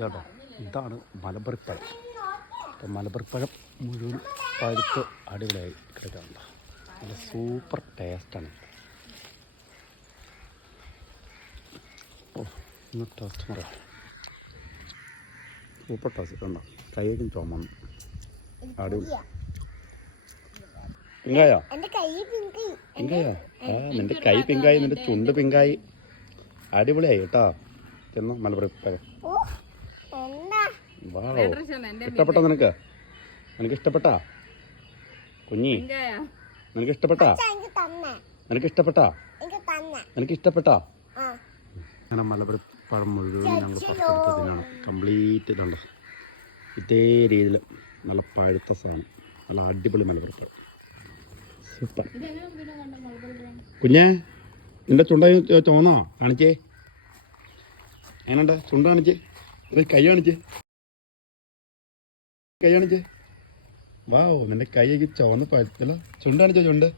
കേട്ടോ, ഇതാണ് മലബറിപ്പഴം. അപ്പം മലബറിപ്പഴം മുഴുവൻ പഴുത്ത് അടിപൊളിയായി കിടക്കാറുണ്ട്. നല്ല സൂപ്പർ ടേസ്റ്റാണ്. ഓ, ഇന്ന് ടേസ്റ്റ് പറയാം. സൂപ്പർ ടേസ്റ്റ് കണ്ടോ, കൈയ്ക്കും ചുമന്നു അടിപൊളി. പിങ്കായോ? പിങ്കായോ? ആ, നിന്റെ കൈ പിങ്കായി, നിന്റെ ചുണ്ട് പിങ്കായി. അടിപൊളിയായി കേട്ടോ. ചെന്നോ മലബറിപ്പഴം. ഇഷ്ടപ്പെട്ടോ നിനക്ക്? നിനക്ക് ഇഷ്ടപ്പെട്ടാ കുഞ്ഞി? നിനക്ക് ഇഷ്ടപ്പെട്ടാ? നിനക്ക് ഇഷ്ടപ്പെട്ടാ? നിനക്ക് ഇഷ്ടപ്പെട്ടാ? അങ്ങനെ മലബറിപ്പഴം മുഴുവൻ ഞങ്ങൾ പറിച്ചെടുത്തതിനാണ് കംപ്ലീറ്റ് ഇതുണ്ട്. ഇതേ രീതിയിൽ നല്ല പഴുത്ത സാധനം, നല്ല അടിപൊളി മലബറിപ്പഴം. സൂപ്പർ. കുഞ്ഞേ, നിന്റെ ചുണ്ട ചോന്നോ? കാണിച്ചേ, എങ്ങനെയുണ്ട് ചുണ്ട? കാണിച്ചേ, കൈ കാണിച്ചേ, കൈ കാണിച്ചേ. വാ, നിന്റെ കൈക്ക് ചുവന്ന് പഴുത്തല്ലോ. ചുണ്ട് കാണിച്ചോ, ചുണ്ട്.